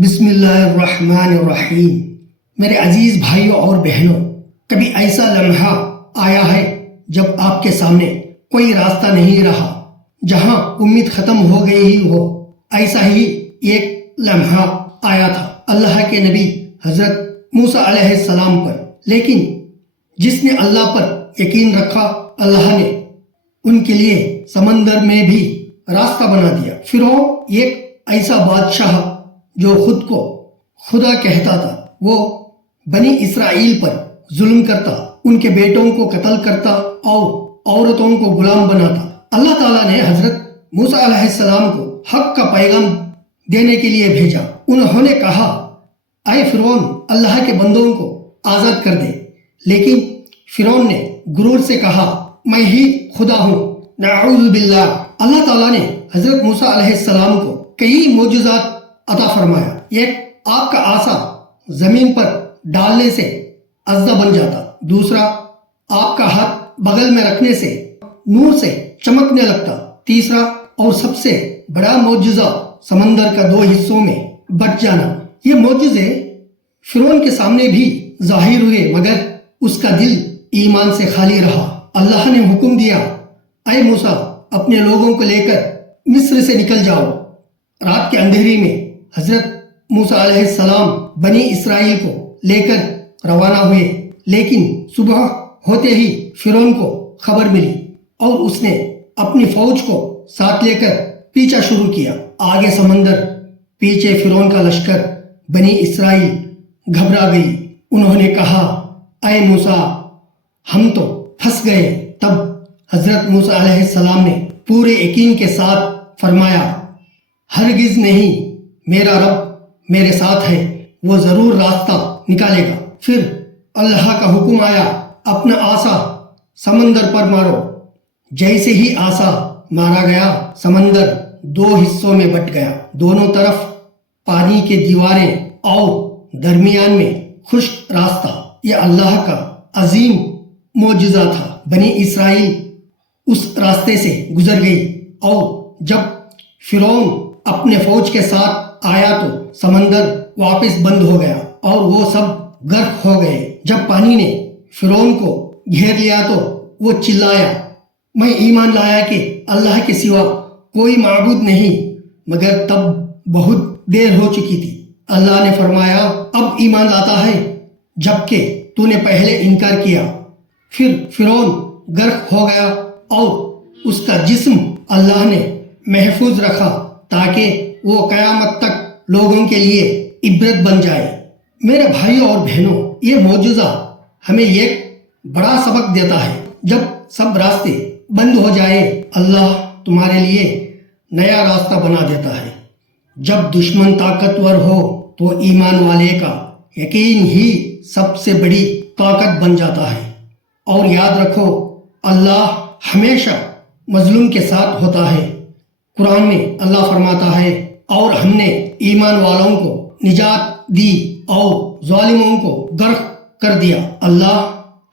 بسم اللہ الرحمن الرحیم۔ میرے عزیز بھائیوں اور بہنوں، کبھی ایسا لمحہ آیا ہے جب آپ کے سامنے کوئی راستہ نہیں رہا، جہاں امید ختم ہو گئی ہو؟ ایسا ہی ایک لمحہ آیا تھا اللہ کے نبی حضرت موسیٰ علیہ السلام پر، لیکن جس نے اللہ پر یقین رکھا، اللہ نے ان کے لیے سمندر میں بھی راستہ بنا دیا۔ فرعون ایک ایسا بادشاہ جو خود کو خدا کہتا تھا، وہ بنی اسرائیل پر ظلم کرتا، ان کے بیٹوں کو قتل کرتا اور عورتوں کو غلام بناتا۔ اللہ تعالیٰ نے حضرت موسیٰ علیہ السلام کو حق کا پیغام دینے کے لیے بھیجا۔ انہوں نے کہا، اے فرعون، اللہ کے بندوں کو آزاد کر دے، لیکن فرعون نے غرور سے کہا، میں ہی خدا ہوں، نعوذ باللہ۔ اللہ تعالیٰ نے حضرت موسیٰ علیہ السلام کو کئی معجزات عطا فرمایا۔ ایک، آپ کا عصا زمین پر ڈالنے سے اژدہا بن جاتا۔ دوسرا، آپ کا ہاتھ بغل میں رکھنے سے نور سے چمکنے لگتا۔ تیسرا اور سب سے بڑا معجزہ، سمندر کا 2 حصوں میں بٹ جانا۔ یہ معجزے فرعون کے سامنے بھی ظاہر ہوئے، مگر اس کا دل ایمان سے خالی رہا۔ اللہ نے حکم دیا، اے موسیٰ، اپنے لوگوں کو لے کر مصر سے نکل جاؤ۔ رات کے اندھیرے میں حضرت موسیٰ علیہ السلام بنی اسرائیل کو لے کر روانہ ہوئے، لیکن صبح ہوتے ہی فرعون کو خبر ملی اور اس نے اپنی فوج کو ساتھ لے کر پیچھا شروع کیا۔ آگے سمندر، پیچھے فرعون کا لشکر۔ بنی اسرائیل گھبرا گئی۔ انہوں نے کہا، اے موسیٰ، ہم تو پھنس گئے۔ تب حضرت موسیٰ علیہ السلام نے پورے یقین کے ساتھ فرمایا، ہرگز نہیں، میرا رب میرے ساتھ ہے، وہ ضرور راستہ نکالے گا۔ پھر اللہ کا حکم آیا، اپنا عصا سمندر پر مارو۔ جیسے ہی عصا مارا گیا، سمندر 2 حصوں میں بٹ گیا۔ دونوں طرف پانی کی دیواریں اور درمیان میں خشک راستہ۔ یہ اللہ کا عظیم معجزہ تھا۔ بنی اسرائیل اس راستے سے گزر گئی، اور جب فرعون اپنے فوج کے ساتھ آیا تو سمندر واپس بند ہو گیا اور وہ سب غرق ہو گئے۔ جب پانی نے فرعون کو گھیر لیا تو وہ چلایا، میں ایمان لایا کہ اللہ کے سوا کوئی معبود نہیں، مگر تب بہت دیر ہو چکی تھی۔ اللہ نے فرمایا، اب ایمان لاتا ہے جبکہ تو نے پہلے انکار کیا۔ پھر فرعون غرق ہو گیا اور اس کا جسم اللہ نے محفوظ رکھا تاکہ وہ قیامت تک لوگوں کے لیے عبرت بن جائے۔ میرے بھائیوں اور بہنوں، یہ معجزہ ہمیں ایک بڑا سبق دیتا ہے۔ جب سب راستے بند ہو جائے، اللہ تمہارے لیے نیا راستہ بنا دیتا ہے۔ جب دشمن طاقتور ہو تو ایمان والے کا یقین ہی سب سے بڑی طاقت بن جاتا ہے۔ اور یاد رکھو، اللہ ہمیشہ مظلوم کے ساتھ ہوتا ہے۔ قرآن میں اللہ فرماتا ہے، اور ہم نے ایمان والوں کو نجات دی اور ظالموں کو غرق کر دیا۔ اللہ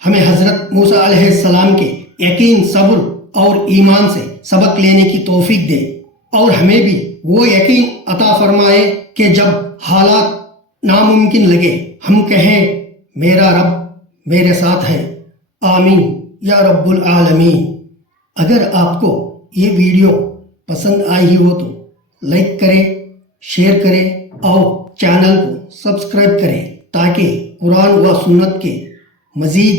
ہمیں حضرت موسیٰ علیہ السلام کے یقین، صبر اور ایمان سے سبق لینے کی توفیق دے، اور ہمیں بھی وہ یقین عطا فرمائے کہ جب حالات ناممکن لگے، ہم کہیں، میرا رب میرے ساتھ ہے۔ آمین یا رب العالمین۔ اگر آپ کو یہ ویڈیو پسند آئی ہو تو لائک کریں، شیئر کریں اور چینل کو سبسکرائب کریں تاکہ قرآن و سنت کے مزید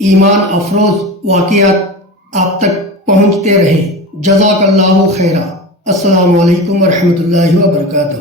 ایمان افروز واقعات آپ تک پہنچتے رہیں۔ جزاک اللہ خیرا۔ السلام علیکم ورحمۃ اللہ وبرکاتہ۔